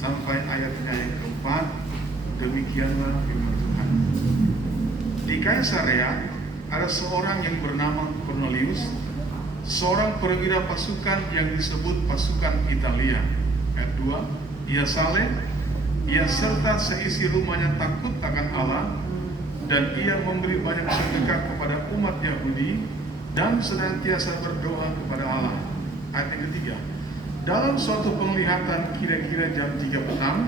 sampai ayatnya yang keempat. Demikianlah firman Tuhan. Di Kaisarea ada seorang yang bernama Cornelius, seorang perwira pasukan yang disebut pasukan Italia. Ayat 2, ia saleh, ia serta seisi rumahnya takut akan Allah, dan ia memberi banyak sedekah kepada umat Yahudi dan senantiasa berdoa kepada Allah. Ayat yang ketiga, dalam suatu penglihatan kira-kira jam 3 petang,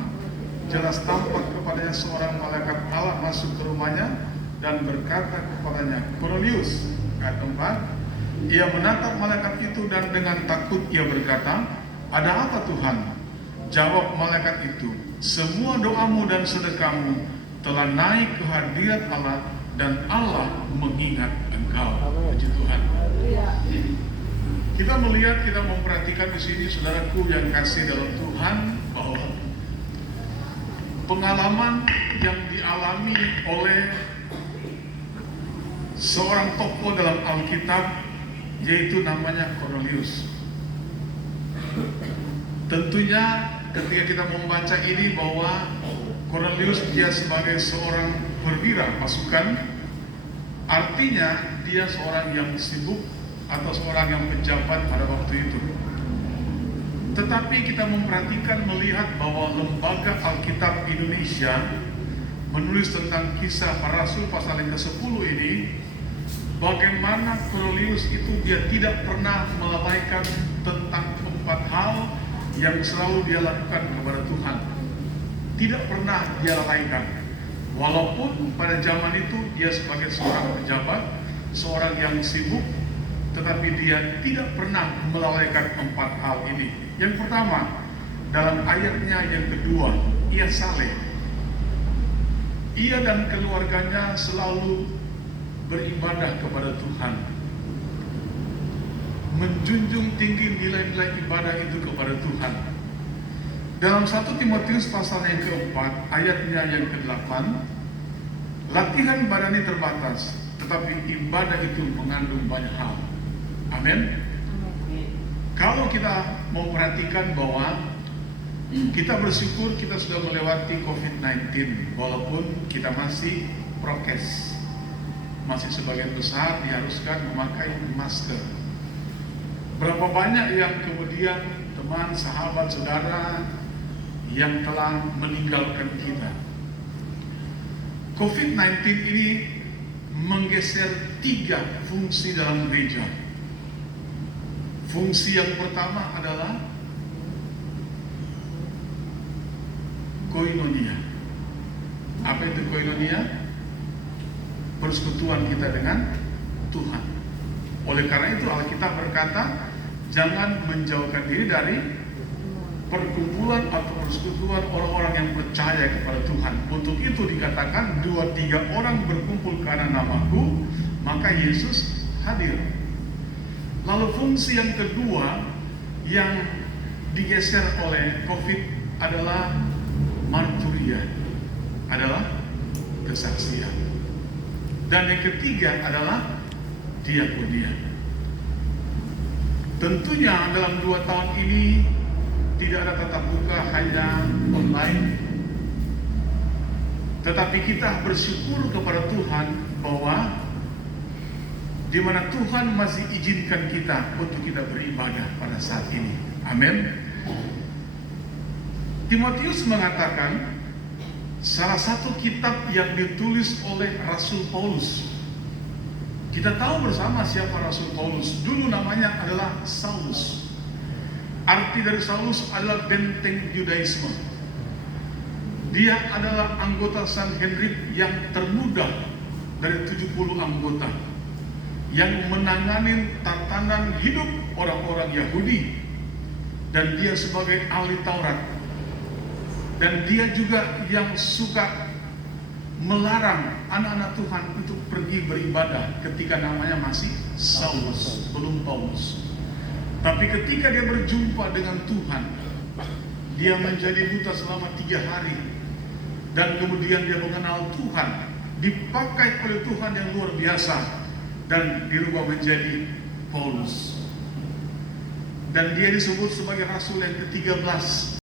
jelas tampak kepadanya seorang malaikat Allah masuk ke rumahnya dan berkata kepadanya, Cornelius. Ayat 4, ia menatap malaikat itu dan dengan takut ia berkata, ada apa Tuhan? Jawab malaikat itu, semua doamu dan sedekahmu telah naik ke hadirat Allah dan Allah mengingat engkau. Puji Tuhan. Kita melihat, kita memperhatikan di sini, saudaraku yang kasih dalam Tuhan, bahwa pengalaman yang dialami oleh seorang tokoh dalam Alkitab, yaitu namanya Cornelius. Tentunya ketika kita membaca ini bahwa Cornelius dia sebagai seorang perwira pasukan, artinya dia seorang yang sibuk atau seorang yang pejabat pada waktu itu. Tetapi kita memperhatikan, melihat bahwa Lembaga Alkitab Indonesia menulis tentang kisah para rasul pasal yang ke-10 ini, bagaimana Cornelius itu dia tidak pernah melalaikan tentang 4 hal yang selalu dia lakukan kepada Tuhan. Tidak pernah dia lalaikan. Walaupun pada zaman itu dia sebagai seorang pejabat, seorang yang sibuk, tetapi dia tidak pernah melalaikan 4 hal ini. Yang pertama, dalam ayatnya yang kedua, ia saleh. Ia dan keluarganya selalu beribadah kepada Tuhan, menjunjung tinggi nilai-nilai ibadah itu kepada Tuhan. Dalam 1 Timotius pasal yang keempat, ayatnya yang ke-8, latihan badani terbatas, tetapi ibadah itu mengandung banyak hal. Amin. Kalau kita memperhatikan bahwa kita bersyukur kita sudah melewati COVID-19, walaupun kita masih prokes, masih sebagian besar diharuskan memakai masker. Berapa banyak yang kemudian teman, sahabat, saudara yang telah meninggalkan kita. COVID-19 ini menggeser 3 fungsi dalam gereja. Fungsi yang pertama adalah koinonia. Apa itu koinonia? Persekutuan kita dengan Tuhan. Oleh karena itu Alkitab berkata, jangan menjauhkan diri dari perkumpulan atau persekutuan orang-orang yang percaya kepada Tuhan. Untuk itu dikatakan 2-3 orang berkumpul karena namaku, maka Yesus hadir. Lalu fungsi yang kedua yang digeser oleh COVID adalah marturia, adalah kesaksian. Dan yang ketiga adalah diakonia. Tentunya dalam 2 tahun ini tidak ada tatap muka, hanya online. Tetapi kita bersyukur kepada Tuhan bahwa di mana Tuhan masih izinkan kita untuk kita beribadah pada saat ini. Amin. Timotius mengatakan, salah satu kitab yang ditulis oleh Rasul Paulus. Kita tahu bersama siapa Rasul Paulus. Dulu namanya adalah Saulus. Arti dari Saulus adalah benteng Yudaisme. Dia adalah anggota Sanhedrin yang termuda dari 70 anggota, yang menangani tatanan hidup orang-orang Yahudi, dan dia sebagai ahli Taurat, dan dia juga yang suka melarang anak-anak Tuhan untuk pergi beribadah ketika namanya masih Saulus, belum Paulus. Tapi ketika dia berjumpa dengan Tuhan, dia menjadi buta selama 3 hari, dan kemudian dia mengenal Tuhan, dipakai oleh Tuhan yang luar biasa, dan dirubah menjadi Paulus. Dan dia disebut sebagai rasul yang ke-13.